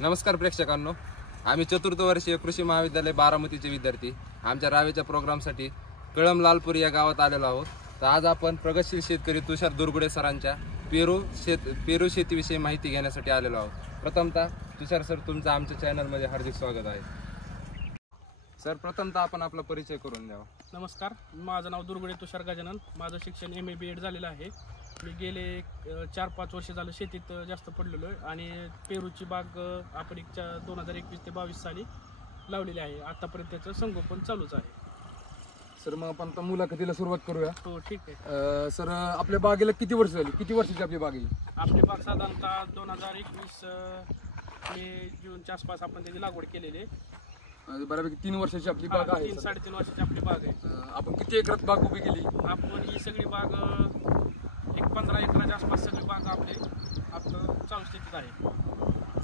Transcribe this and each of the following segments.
नमस्कार प्रेक्षकांनो, आम्ही चतुर्थ वर्षीय कृषी महाविद्यालय बारामतीचे विद्यार्थी आमच्या रावेच्या प्रोग्रामसाठी कळम लालपूर या गावात आलेलो आहोत. तर आज आपण प्रगतशील शेतकरी तुषार दुर्गुडे सरांच्या पेरू शेतीविषयी माहिती घेण्यासाठी आलेलो आहोत. प्रथमतः तुषार सर, तुमचं आमच्या चॅनलमध्ये हार्दिक स्वागत आहे. सर, प्रथमतः आपण आपला परिचय करून द्यावा. नमस्कार, माझं नाव दुर्गुडे तुषार गजानन. माझं शिक्षण MA BEd झालेलं आहे. मी गेले 4-5 वर्ष झालं शेतीत जास्त पडलेलो आहे आणि पेरूची बाग आपण 2021 ते 22 साली लावलेली आहे. आतापर्यंत त्याचं संगोपन चालूच आहे. सर, मग आपण आता मुलाखतीला सुरुवात करूया. हो, ठीक आहे. सर, आपल्या बागेला किती वर्ष झाली? किती वर्षाची आपली बाग आहे? आपली बाग साधारणतः 2021 मे जूनच्या आसपास आपण त्याची लागवड केलेली आहे. बऱ्यापैकी 3 वर्षाची आपली बाग आहे. 3-3.5 वर्षाची आपली बाग आहे. आपण किती एकरात बाग उभी केली? आपण ही सगळी बाग 15 एकराच्या आसपास सगळी बाग आपलं चालू स्थितीत आहे.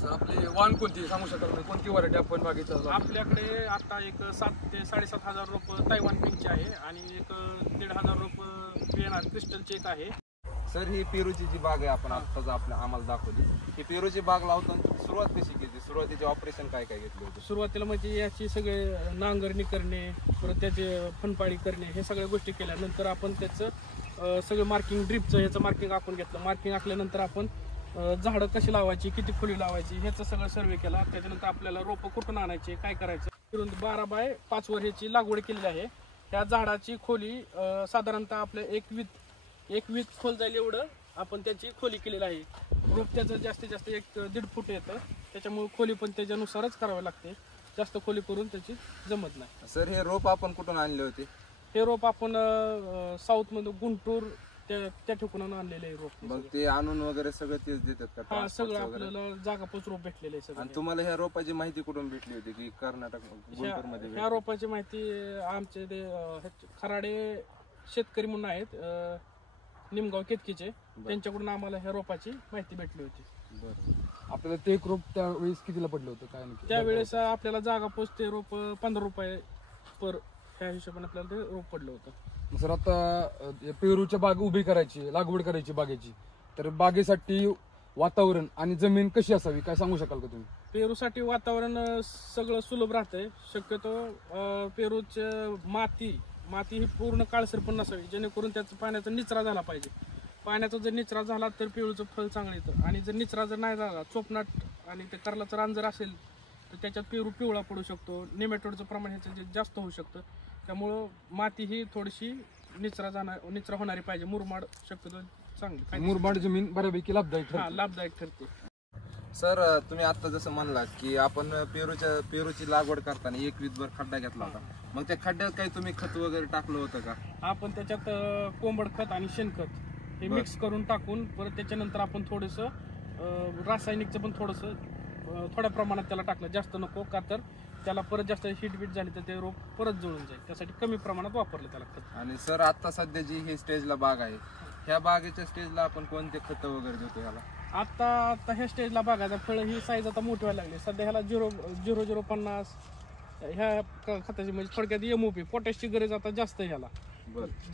सर, आपली वाण कोणती सांगू शकाल? कोणती व्हरायटी आपण बागेचा? आपल्याकडे आता एक 7 ते 7.5 रोप तायवान पिंकचे आहे आणि एक 1,500 रोप PNR क्रिस्टलचे एक आहे. सर, ही पेरूची जी बाग आहे आपण आत्ताच आम्हाला दाखवली. ही पेरूची बाग लावताना सुरुवात कशी केली? सुरुवातीचे ऑपरेशन काय काय घेतले होते? सुरुवातीला म्हणजे याची सगळे नांगरणी करणे, परत त्याचे फनपाळी करणे, हे सगळ्या गोष्टी केल्या. नंतर आपण त्याचं सगळं मार्किंग, ड्रिपचं ह्याचं मार्किंग आपण घेतलं. मार्किंग आखल्यानंतर आपण झाडं कशी लावायची, किती खोली लावायची, ह्याचं सगळं सर्वे केला. त्याच्यानंतर आपल्याला रोपं कुठून आणायचे, काय करायचं, फिरून 12 बाय 5 वर ह्याची लागवड केलेली आहे. ह्या झाडाची खोली साधारणतः आपल्या एक वीत खोल जाईल एवढं आपण त्याची खोली केलेली आहे. रोप त्याचं जास्तीत जास्त 1-1.5 फूट येतं, त्याच्यामुळे खोली पण त्याच्यानुसारच करावी लागते. जास्त खोली करून त्याची जमत नाही. सर, हे रोप आपण कुठून आणले होते? हे रोप आपण साऊथ मध्ये गुंटूर त्या ठिकाणून आणलेले रोप. मग ते आणून वगैरे सगळं तेच देतात का? हा, सगळं आपल्याला जागापोच रोप भेटलेले आहे. आणि तुम्हाला ह्या रोपाची माहिती कुठून भेटली होती की कर्नाटक गुंटूर मध्ये? ह्या रोपाची माहिती आमचे ते खराडे शेतकरी म्हणून आहेत, निमगाव केतकीचे, त्यांच्याकडून आम्हाला ह्या रोपाची माहिती भेटली होती. बरं. आपल्याला ते एक रोप त्यावेळेस कितीला पडलं होतं काय? त्यावेळेस आपल्याला जागापोच ते रोप 15 रुपये पर ह्या हिशोबाने आपल्याला ते रोप पडलं होतं. सर, आता पेरूच्या बाग उभी करायची, लागवड करायची बागेची, तर बागेसाठी वातावरण आणि जमीन कशी असावी काय सांगू शकाल का तुम्ही? पेरूसाठी वातावरण सगळं सुलभ राहतंय. शक्यतो पेरूचं माती ही पूर्ण काळसर पण नसावी, जेणेकरून त्याचा पाण्याचा निचरा झाला पाहिजे. पाण्याचा जर निचरा झाला तर पेरूचं फळ चांगलं येतं. आणि जर निचरा जर नाही झाला, चोपनाट आणि ते कर्लाचं रान जर असेल तर त्याच्यात पेरू पिवळा पडू शकतो. नेमॅटोडचं प्रमाण ह्याचं जास्त होऊ शकतं. त्यामुळं माती ही थोडीशी निचरा होणारी पाहिजे. मुरमाड शक्यतो चांगली, मुरमाड जमीन बऱ्यापैकी लाभदायक ठरते. सर, तुम्ही आता जसं म्हणला की आपण पेरूची लागवड करताना 1 वीतभर खड्डा घेतला होता. मग त्या खड्ड्यात काही तुम्ही खत वगैरे टाकलं होतं का? आपण त्याच्यात कोंबड खत आणि शेणखत हे मिक्स करून टाकून परत त्याच्यानंतर आपण थोडंसं रासायनिकचं पण थोड्या प्रमाणात त्याला टाकलं, जास्त नको, का तर त्याला परत जास्त हिटबीट झाली तर ते रोप परत जळून जाईल. त्यासाठी कमी प्रमाणात वापरलं त्याला खत. आणि सर, आता सध्या जी ही स्टेजला बाग आहे, ह्या बागेच्या स्टेजला आपण कोणते खत वगैरे देतो ह्याला? आता ह्या स्टेजला बघायचा फळ ही साईज आता मोठी व्हायला लागली. सध्या ह्याला 0.050 ह्या खताची, म्हणजे थोडक्यात MOP पोटॅशची गरज आता जास्त आहे ह्याला.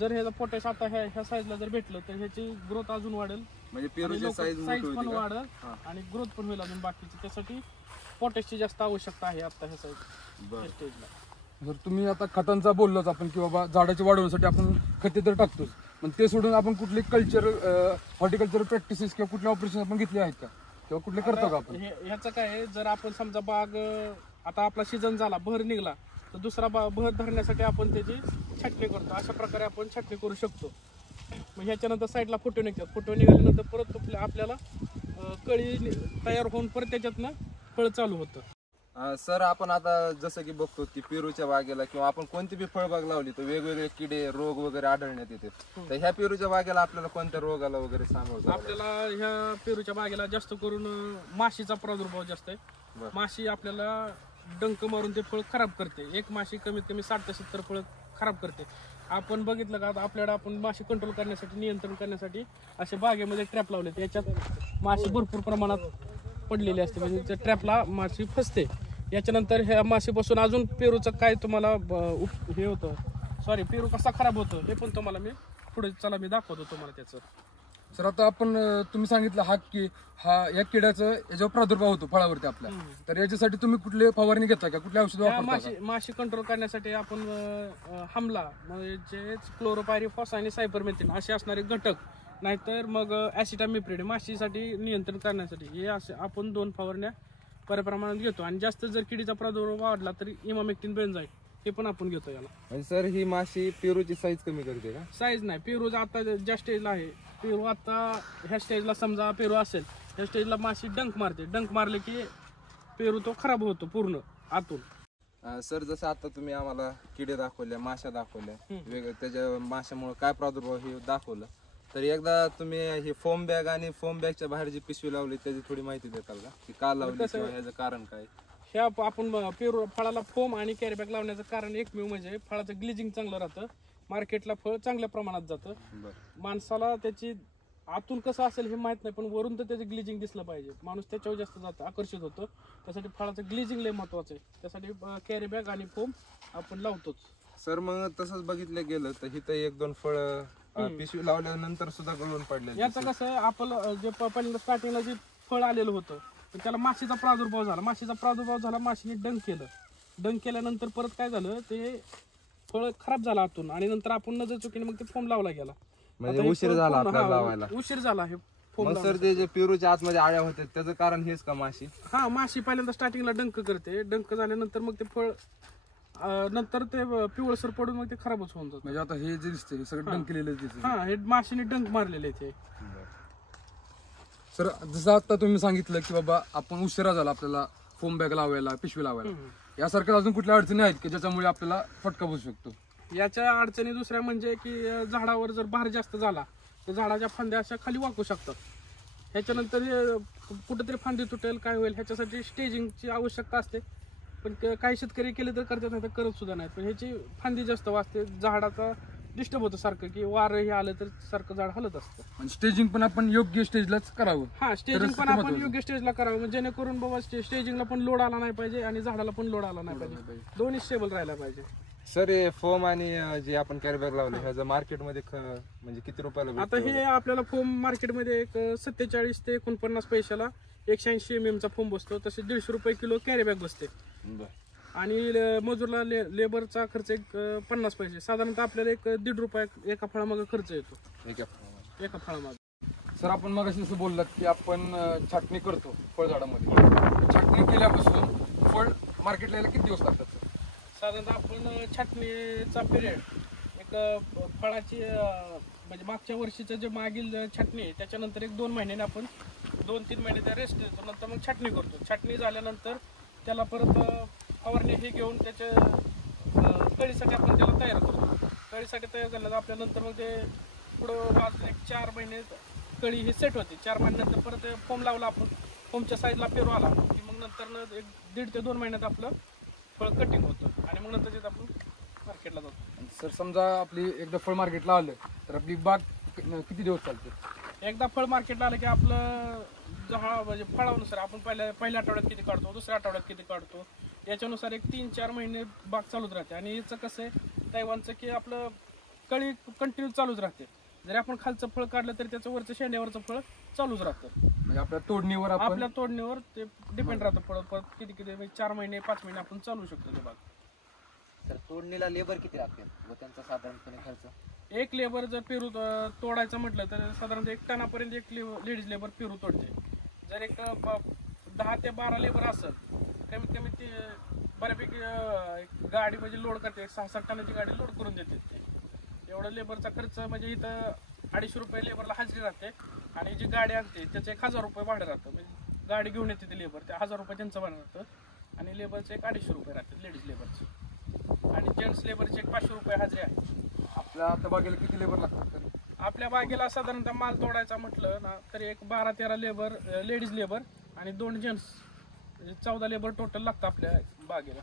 जर ह्याचा पोटॅश आता ह्या साईजला जर भेटलं तर ह्याची ग्रोथ अजून वाढेल, म्हणजे पेरूची साईज पण वाढेल आणि ग्रोथ पण होईल अजून बाकीची. त्यासाठी पोटॅशची जास्त आवश्यकता आहे आता ह्या स्टेजला. जर तुम्ही आता खतांचा बोललोच आपण की बाबा झाडाची वाढवण्यासाठी आपण खते तर टाकतोच, पण ते सोडून आपण कुठले हॉर्टिकल्चर प्रॅक्टिसेस किंवा कुठले ऑपरेशन आपण घेतले आहेत का किंवा कुठले करतो का आपण? ह्याचं काय आहे, जर आपण समजा बाग आता आपला सीझन झाला, बहर निघला, तर दुसरा बहर धरण्यासाठी आपण त्याची छाटणी करतो. अशा प्रकारे आपण छाटणी करू शकतो. मग ह्याच्यानंतर साईडला फुटवे निघतात. फुटवे निघाल्यानंतर परत आपल्याला कळी तयार होऊन परत त्याच्यातनं फळ चालू होतं. सर, आपण आता जसं की बघतो की पेरूच्या बागेला किंवा आपण कोणती बी फळबाग लावली तर वेगवेगळे किडे, रोग वगैरे आढळण्यात येते. तर ह्या पेरूच्या बागेला आपल्याला कोणत्या रोगाला वगैरे सामोरं? आपल्याला ह्या पेरूच्या बागेला जास्त करून माशीचा प्रादुर्भाव जास्त आहे. माशी आपल्याला डंक मारून ते फळ खराब करते. एक माशी कमीत कमी 60 ते 70 फळ खराब करते. आपण बघितलं का, आपल्याला आपण माशी कंट्रोल करण्यासाठी, नियंत्रण करण्यासाठी असे बागेमध्ये ट्रॅप लावले. याच्यात माशी भरपूर प्रमाणात पडलेली असते, म्हणजे त्या ट्रॅपला माशी फसते. याच्यानंतर ह्या माशीपासून अजून पेरूचं काय तुम्हाला हे होतं, पेरू कसा खराब होतो हे पण तुम्हाला मी पुढे मी दाखवतो तुम्हाला त्याचं. सर आता आपण तुम्ही सांगितलं या किड्याचं याच्यावर प्रादुर्भाव होतो फळावरती आपल्या, तर याच्यासाठी तुम्ही कुठले फवारणी घेता का, कुठले औषध वापरता का? माशी कंट्रोल करण्यासाठी आपण हमला म्हणजे क्लोरोपायरिफॉस आणि सायपरमेथिन असे असणारे घटक, नाहीतर मग ऍसिटामिप्रिड माशीसाठी नियंत्रण करण्यासाठी हे असे आपण 2 फवारण्या बऱ्या प्रमाणात घेतो. आणि जास्त जर किडीचा प्रादुर्भाव वाढला तरी इमामेक्टिन बेंझाईल हे पण आपण घेतो याला. म्हणजे सर ही माशी पेरूची साईज कमी करते का? साईज नाही, पेरू आता ज्या स्टेजला आहे, पेरू आता ह्या स्टेजला समजा पेरू असेल, ह्या स्टेजला माशी डंक मारते, डंक मारले की पेरू तो खराब होतो पूर्ण आतून. सर जसं आता तुम्ही आम्हाला किडे दाखवल्या, माशा दाखवल्या, वेगळ्या त्याच्या माशामुळे काय प्रादुर्भाव हे दाखवलं, तर एकदा तुम्ही ही फोम बॅग आणि फोम बॅगच्या बाहेर जी पिशवी लावली त्याची थोडी माहिती देताल का, की का लावली किंवा ह्याचं कारण काय? ह्या आपण पेरू फळाला फोम आणि कॅरी बॅग लावण्याचं कारण एकमेव म्हणजे फळाचं ग्लिजिंग चांगलं राहतं, मार्केटला फळ चांगल्या प्रमाणात जातं. माणसाला त्याची आतून कसं असेल हे माहित नाही, पण वरून तर त्याचं ग्लिजिंग दिसलं पाहिजे, माणूस त्याच्यावर जास्त जातं, आकर्षित होतो. त्यासाठी फळाचं ग्लिजिंग लय महत्वाचं आहे, त्यासाठी कॅरी बॅग आणि फोम आपण लावतोच. सर मग तसंच बघितलं गेलं तर इथं 1-2 फळ पिशवी लावल्यानंतर सुद्धा गळून पडले. याचं कसं आपलं जे पहिल्यांदा स्टार्टिंगला जे फळ आलेलं होतं तर त्याला माशीचा प्रादुर्भाव झाला, माशीने डंक केल्यानंतर परत काय झालं, ते फळ खराब झालं आतून, आणि नंतर आपण नजर चुकीने मग ते फोम लावला गेला. म्हणजे उशीर झाला आपल्याला लावायला. उशीर झाला हे फोम. सर ते जे पेरूच्या आतमध्ये आळ्या होते त्याचं कारण हेच का माशी? हा, माशी पहिल्यांदा स्टार्टिंगला डंक करते, डंक झाल्यानंतर मग ते फळ नंतर ते पिवळसर पडून मग ते खराबच होऊन जातं. म्हणजे आता हे जे दिसते हे सगळं डंक केलेलं दिसते. हा, हे माशीने डंक मारलेले ते. सर जसं आता तुम्ही सांगितलं की बाबा आपण उशिरा झाला आपल्याला फोम बॅग लावायला, पिशवी लावायला, यासारख्या अजून कुठल्या अडचणी आहेत की ज्याच्यामुळे आपल्याला फटका बसू शकतो? याच्या अडचणी दुसऱ्या म्हणजे की झाडावर जर भार जास्त झाला तर झाडाच्या फांद्या अशा खाली वाकू शकतात. ह्याच्यानंतर कुठेतरी फांदी तुटेल, काय होईल, ह्याच्यासाठी स्टेजिंगची आवश्यकता असते. पण काही शेतकरी केले तर करतात, नाही तर करत सुद्धा नाहीत. पण ह्याची फांदी जास्त वाचते, झाडाचा डिस्टर्ब होतं सारखं, की वारं हे आलं तर सारखं झाड हलत असतं. स्टेजिंग पण आपण योग्य स्टेजलाच करावं. हा, स्टेजिंग पण आपण योग्य स्टेजला करावं, जेणेकरून बाबा स्टेजिंगला पण लोड आला नाही पाहिजे आणि झाडाला पण लोड आला नाही पाहिजे, दोन्ही स्टेबल राहायला पाहिजे. सर हे फोम आणि जे आपण कॅरी बॅग लावले ह्याचं मार्केटमध्ये म्हणजे किती रुपयाला आता हे आपल्याला फोम मार्केटमध्ये एक 47 ते 49 पैशाला 180 mm चा फोम बसतो, तसे 150 रुपये किलो कॅरी बॅग बसते. आणि मजूरला लेबरचा खर्च एक 50 पैसे, साधारणतः आपल्याला एक 1.5 रुपये एका फळामागे खर्च येतो, एका फळामागे. सर आपण मग असं बोललात की आपण छाटणी करतो फळझाडामध्ये, छाटणी केल्यापासून फळ मार्केटला यायला किती दिवस लागतात? साधारणतः आपण छाटणीचा पिरियड एक फळाची म्हणजे मागच्या वर्षीचं जे मागील छाटणी आहे त्याच्यानंतर एक 2 महिन्याने आपण 2-3 महिने त्या रेस्ट देतो, नंतर मग छाटणी करतो. छाटणी झाल्यानंतर त्याला परत फवारणी हे घेऊन त्याच्या कळीसाठी आपण त्याला तयार करतो. कळीसाठी तयार झाल्यानंतर आपल्यानंतर मग ते पुढं वाजून एक 4 महिने कळी ही सेट होते. 4 महिन्यानंतर परत फोम लावला आपण, फोमच्या साईडला पेरू आला की मग नंतर एक 1.5 ते 2 महिन्यात आपलं फळ कटिंग होतं आणि मग नंतर तिथं आपण मार्केटला जातो. सर समजा आपली एकदा फळ मार्केटला आलं तर आपली बाग किती दिवस चालते? एकदा फळ मार्केटला आलं की आपलं म्हणजे फळानुसार आपण पहिल्या आठवड्यात किती काढतो, दुसऱ्या आठवड्यात किती काढतो, याच्यानुसार एक 3-4 महिने बाग चालूच राहते. आणि याचं कसं आहे तैवानचं की आपलं कळी कंटिन्यू चालूच राहते. जरी आपण खालचं फळ काढलं तरी त्याचं वरचं शेंड्यावरचं फळ चालूच राहतं. म्हणजे आपल्या तोडणीवर ते डिपेंड राहतं. फळ परत किती 4 महिने 5 महिने आपण चालू शकतो ते बाग. तर तोडणीला लेबर किती लागते व त्यांचा साधारणपणे खर्च? एक लेबर जर पेरू तोडायचं म्हटलं तर साधारणतः 1 टनापर्यंत एक लेडीज लेबर पेरू तोडते. जर एक 10 ते 12 लेबर असेल, कमीत कमी ते बऱ्यापैकी गाडी म्हणजे लोड करते, 6-7 टनाची गाडी लोड करून देते. एवढं लेबरचा खर्च म्हणजे इथं 250 रुपये लेबरला हजेरी राहते. आणि जी गाडी आणते त्याचं 1000 रुपये भाडं राहतं. म्हणजे गाडी घेऊन येते ते लेबर, ते 1000 रुपये त्यांचं भाडं राहतं आणि लेबरचे 250 रुपये राहते लेडीज लेबरचे. आणि जेंट्स लेबरचे 500 रुपये हजेरी आहे. आपल्या आता बागेला किती लेबर लागतात? आपल्या बागेला साधारणतः माल तोडायचा म्हटलं ना तरी एक 12-13 लेबर लेडीज लेबर आणि 2 जेंट्स, 14 लेबर टोटल लागतं आपल्या बागेला.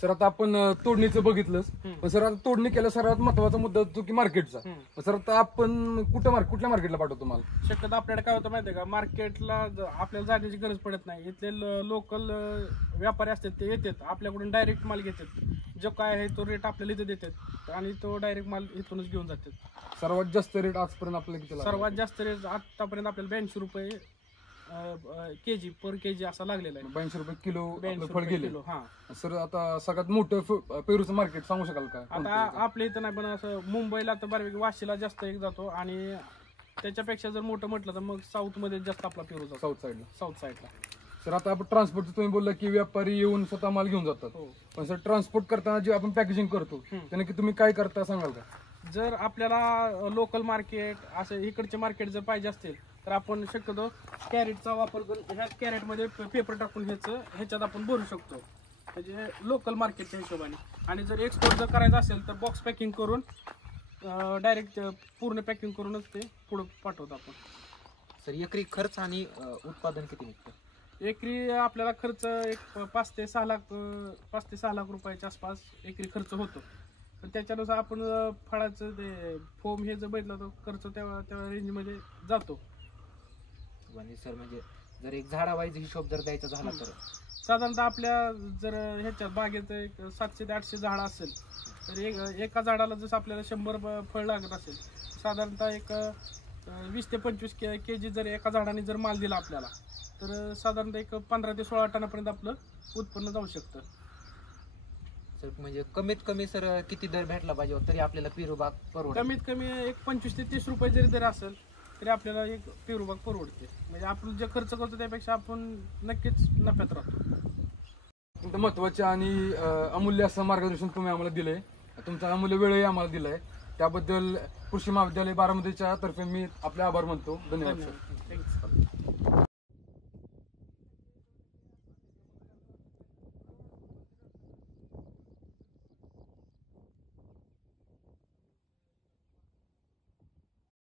सर आता आपण तोडणीचं बघितलंच, पण सर आता तोडणी केल्या सर्वात महत्वाचा मुद्दा जो की मार्केटचा. सर आता आपण कुठल्या मार्केटला पाठवतो माल? शक्यतो आपल्याकडे काय होतं माहितीये का, मार्केटला आपल्याला जाण्याची गरज पडत नाही. इथले लोकल व्यापारी असतात ते येतात आपल्याकडून डायरेक्ट माल घेतात. जो काय आहे तो रेट आपल्याला इथे देतात आणि तो डायरेक्ट माल इथूनच घेऊन जातात. सर्वात जास्त रेट आजपर्यंत आपल्याला किती लागला? सर्वात जास्त रेट आतापर्यंत आपल्याला 82 रुपये केजी पर केजी असा लागलेला आहे. 82 रुपये किलो आपलं 82 फळ रुपये गेले. किलो. हा सर आता सगळ्यात मोठं पेरूचं मार्केट सांगू शकाल का? आता आपल्या इथं नाही पण असं मुंबईला तर बऱ्यापैकी वाशीला जास्त एक जातो आणि त्याच्यापेक्षा जर मोठं म्हटलं तर मग साऊथ मध्ये जास्त आपला पेरू जातो, साऊथ साईडला. साऊथ साईडला. सर आता आपण ट्रान्सपोर्टचं तुम्ही बोलला की व्यापारी येऊन स्वतः माल घेऊन जातात, हो. पण सर ट्रान्सपोर्ट करताना जे आपण पॅकेजिंग करतो त्याने की तुम्ही काय करता सांगाल का? जर आपल्याला लोकल मार्केट असं इकडचे मार्केट जर पाहिजे असतील तर आपण शक्यतो कॅरेटचा वापर करून ह्या कॅरेटमध्ये पेपर टाकून ह्याच्यात आपण भरू शकतो, म्हणजे लोकल मार्केटच्या हिशोबाने. आणि जर एक्सपोर्ट जर करायचं असेल तर बॉक्स पॅकिंग करून डायरेक्ट पूर्ण पॅकिंग करूनच ते पुढे पाठवतो आपण. सर एकरी खर्च आणि उत्पादन किती निघतं? एकरी आपल्याला खर्च एक 5 ते 6 लाख रुपयाच्या आसपास एकरी खर्च होतो. पण त्याच्यानुसार आपण फळाचं ते फोम हे जर बघितलं तर खर्च त्या रेंजमध्ये जातो. आणि सर म्हणजे जर एक झाडावाईज हिशोब जर द्यायचा झाला तर साधारणतः आपल्या जर ह्याच्यात बागेत एक 700 ते 800 झाडं असेल तर एका झाडाला जसं आपल्याला 100 फळ लागत असेल, साधारणतः एक 20 ते 25 केजी जर एका झाडाने जर माल दिला आपल्याला तर साधारणतः एक 15 ते 16 टनापर्यंत आपलं उत्पन्न जाऊ शकतं. सर म्हणजे कमीत कमी सर किती दर भेटला पाहिजे तरी आपल्याला पेरू बाग परवडेल? कमीत कमी एक 25 ते 30 रुपये जरी दर असेल तरी आपल्याला एक पेरू बाग परवडते. म्हणजे आपण जे खर्च करतो त्यापेक्षा आपण नक्कीच नफ्यात राहतो. महत्वाचे आणि अमूल्य असं मार्गदर्शन तुम्ही आम्हाला दिलंय, तुमचा अमूल्य वेळही आम्हाला दिलाय, त्याबद्दल कृषी महाविद्यालय बारामतीच्या तर्फे मी आपले आभार मानतो. धन्यवाद सर.